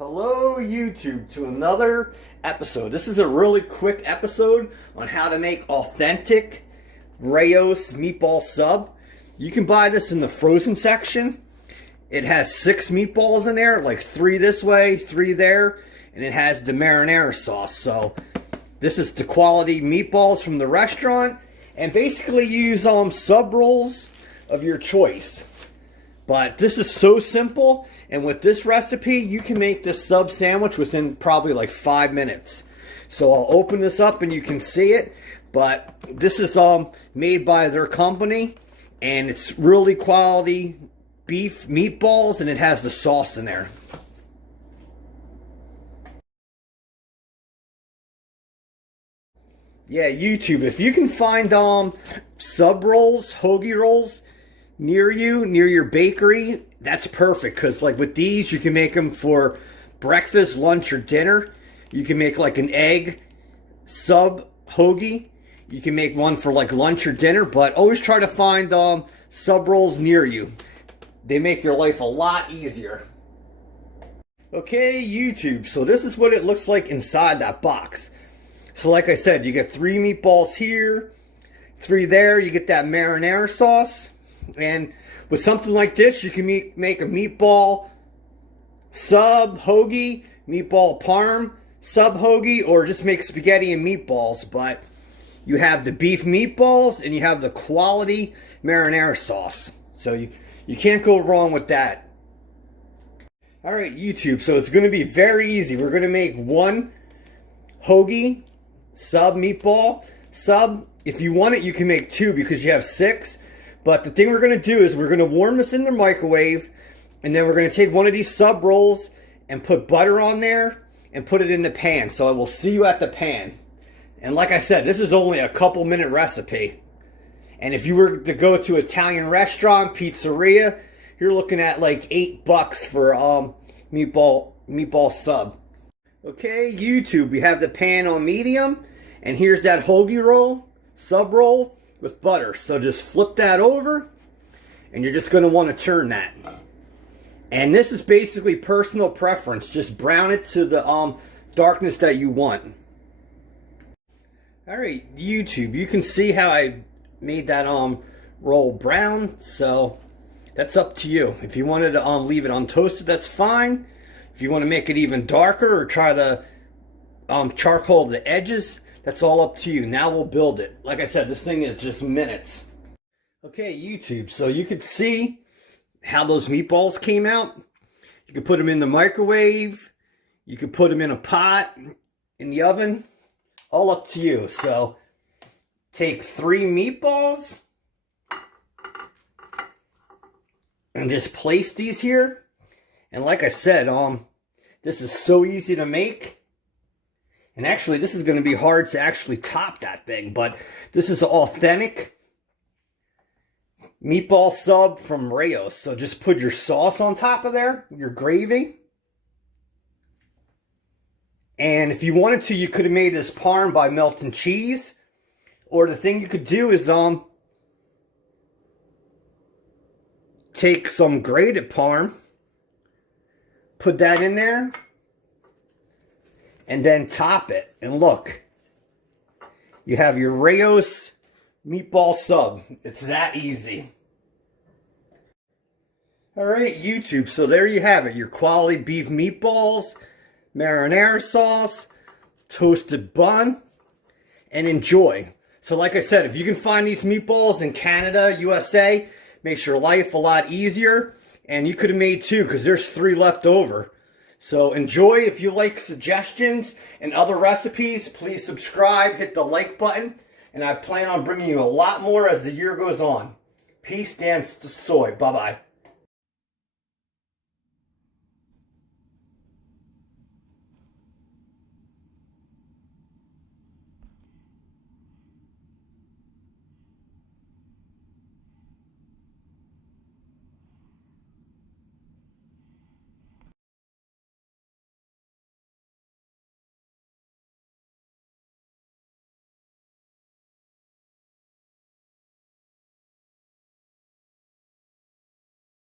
Hello YouTube to another episode. This is a really quick episode on how to make authentic RAO'S meatball sub. You can buy this in the frozen section. It has 6 meatballs in there, like 3 this way, 3 there, and it has the marinara sauce. So this is the quality meatballs from the restaurant, and basically use sub rolls of your choice. But this is so simple, and with this recipe, you can make this sub sandwich within probably like 5 minutes. So I'll open this up and you can see it, but this is made by their company, and it's really quality beef meatballs, and it has the sauce in there. Yeah, YouTube, if you can find sub rolls, hoagie rolls, near you, near your bakery, that's perfect, because like with these, you can make them for breakfast, lunch, or dinner. You can make like an egg sub hoagie. You can make one for like lunch or dinner, but always try to find sub rolls near you. They make your life a lot easier. Okay, YouTube, so this is what it looks like inside that box. So like I said, you get 3 meatballs here, 3 there, you get that marinara sauce. And with something like this, you can make a meatball sub hoagie, meatball parm sub hoagie, or just make spaghetti and meatballs. But you have the beef meatballs and you have the quality marinara sauce. So you can't go wrong with that. Alright, YouTube, so it's going to be very easy. We're going to make 1 hoagie sub meatball sub. If you want it, you can make 2 because you have 6. But the thing we're going to do is we're going to warm this in the microwave, and then we're going to take one of these sub rolls and put butter on there and put it in the pan. So I will see you at the pan. And like I said, this is only a couple minute recipe. And if you were to go to an Italian restaurant, pizzeria, you're looking at like $8 for meatball sub. Okay, YouTube, we have the pan on medium, and here's that hoagie roll, sub roll, with butter. So just flip that over, and you're just going to want to turn that. And this is basically personal preference. Just brown it to the darkness that you want. Alright, YouTube, you can see how I made that roll brown, so that's up to you. If you wanted to leave it untoasted, that's fine. If you want to make it even darker or try to charcoal the edges, that's all up to you. Now we'll build it. Like I said, this thing is just minutes. Okay, YouTube, so you could see how those meatballs came out. You could put them in the microwave. You could put them in a pot, in the oven. All up to you. So take 3 meatballs and just place these here. And like I said, this is so easy to make. And actually, this is going to be hard to actually top that thing. But this is authentic meatball sub from RAO'S. So just put your sauce on top of there, your gravy. And if you wanted to, you could have made this parm by melting cheese. Or the thing you could do is take some grated parm, put that in there, and then top it. And look, you have your RAO'S meatball sub. It's that easy. Alright, YouTube, so there you have it. Your quality beef meatballs, marinara sauce, toasted bun, and enjoy. So like I said, if you can find these meatballs in Canada, USA, makes your life a lot easier. And you could have made 2 because there's 3 left over. So enjoy. If you like suggestions and other recipes, please subscribe, hit the like button, and I plan on bringing you a lot more as the year goes on. Peace, dance to soy. Bye-bye.